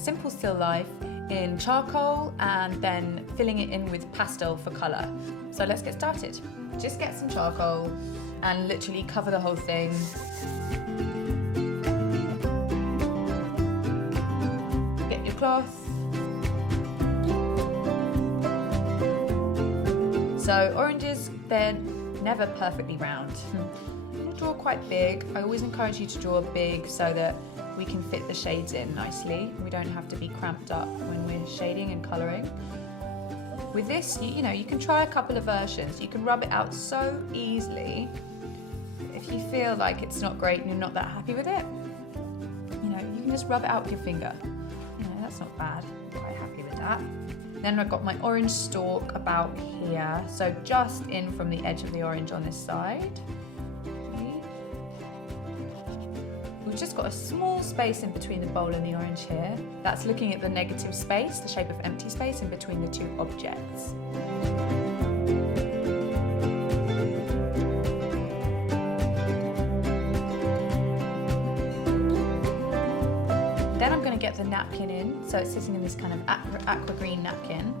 simple still life in charcoal and then filling it in with pastel for colour. So let's get started. Just get some charcoal and literally cover the whole thing. Get your cloth. So oranges, they're never perfectly round. You can draw quite big. I always encourage you to draw big so that we can fit the shades in nicely. We don't have to be cramped up when we're shading and colouring. With this, you know, you can try a couple of versions. You can rub it out so easily. If you feel like it's not great and you're not that happy with it, you know, you can just rub it out with your finger. You know, that's not bad. I'm quite happy with that. Then I've got my orange stalk about here, so just in from the edge of the orange on this side. Okay. We've just got a small space in between the bowl and the orange here. That's looking at the negative space, the shape of empty space in between the two objects. Then I'm going to get the napkin in, so it's sitting in this kind of aqua green napkin.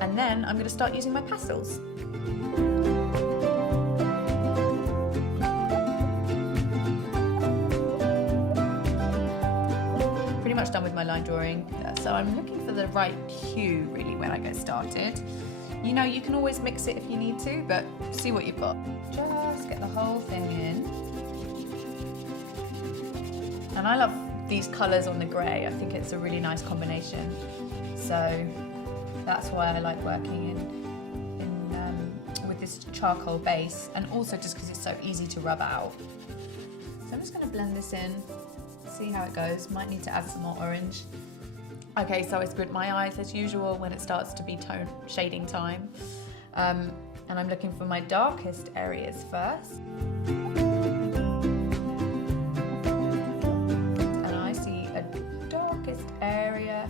And then I'm going to start using my pastels. Pretty much done with my line drawing. So I'm looking for the right hue really when I get started. You know, you can always mix it if you need to, but see what you've got. Just get the whole thing in. And I love these colours on the grey. I think it's a really nice combination. So that's why I like working with this charcoal base, and also just because it's so easy to rub out. So I'm just going to blend this in, see how it goes. Might need to add some more orange. Okay, so I squint my eyes as usual when it starts to be tone shading time. And I'm looking for my darkest areas first. Area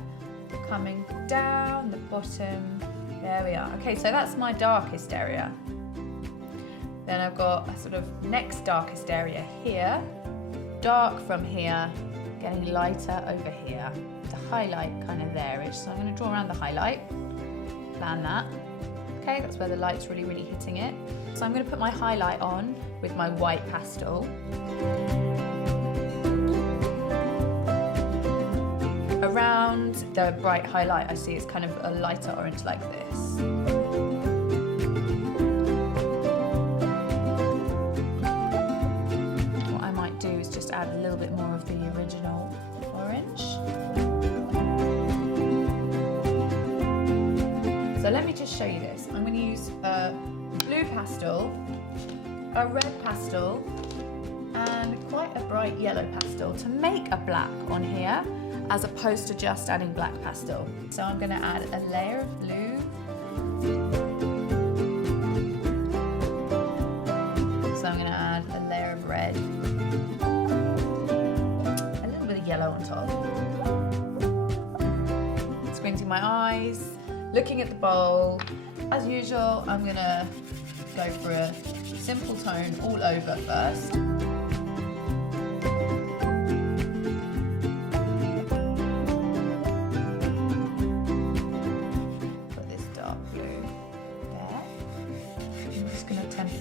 coming down the bottom. There we are. Okay, so that's my darkest area. Then I've got a sort of next darkest area here, dark from here, getting lighter over here. The highlight kind of there-ish. So I'm going to draw around the highlight, plan that. Okay, that's where the light's really hitting it. So I'm going to put my highlight on with my white pastel. Around the bright highlight I see it's kind of a lighter orange like this. What I might do is just add a little bit more of the original orange. So let me just show you this. I'm going to use a blue pastel, a red pastel, and quite a bright yellow pastel to make a black on here, as opposed to just adding black pastel. So I'm going to add a layer of blue. So I'm going to add a layer of red. A little bit of yellow on top. Squinting my eyes, looking at the bowl. As usual, I'm going to go for a simple tone all over first.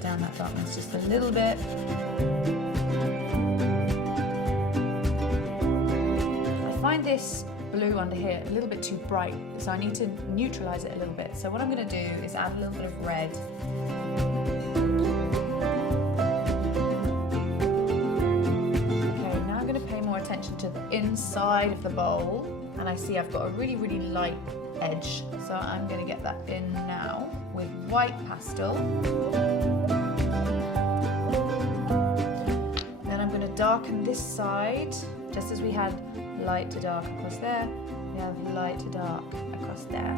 Down that darkness just a little bit. I find this blue under here a little bit too bright, so I need to neutralize it a little bit. So what I'm going to do is add a little bit of red. Okay, now I'm going to pay more attention to the inside of the bowl, and I see I've got a really light edge, so I'm going to get that in now with white pastel. Darken this side, just as we had light to dark across there, we have light to dark across there.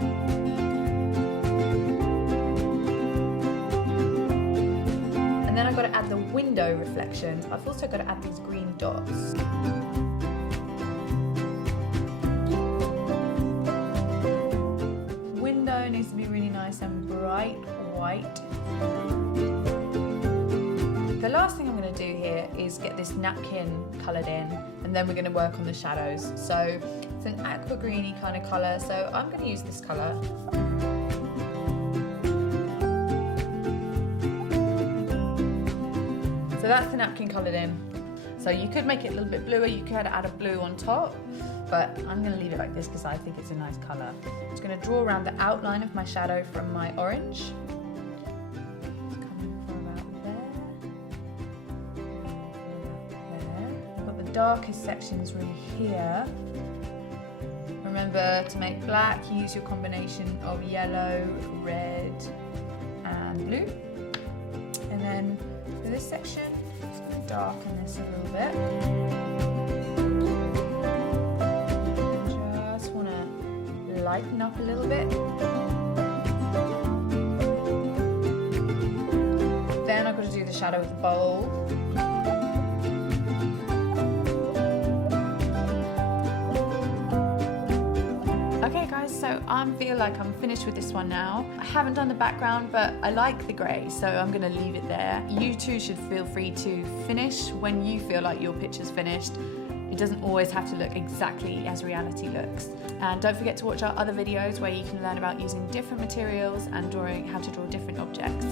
And then I've got to add the window reflections. I've also got to add these green dots. Window needs to be really nice and bright white. The last thing I'm going to do here is get this napkin coloured in, and then we're going to work on the shadows. So for an aqua greeny kind of colour, so I'm going to use this colour. So that's the napkin coloured in. So you could make it a little bit bluer, you could add a blue on top, but I'm going to leave it like this because I think it's a nice colour. I'm just going to draw around the outline of my shadow from my orange. Coming from about there. I've got the darkest sections really here. Remember to make black, use your combination of yellow, red and blue. And then for this section, I'm just going to darken this a little bit. Just want to lighten up a little bit. Then I've got to do the shadow of the bowl. Okay guys, so I feel like I'm finished with this one now. I haven't done the background, but I like the grey, so I'm gonna leave it there. You too should feel free to finish when you feel like your picture's finished. It doesn't always have to look exactly as reality looks. And don't forget to watch our other videos where you can learn about using different materials and how to draw different objects.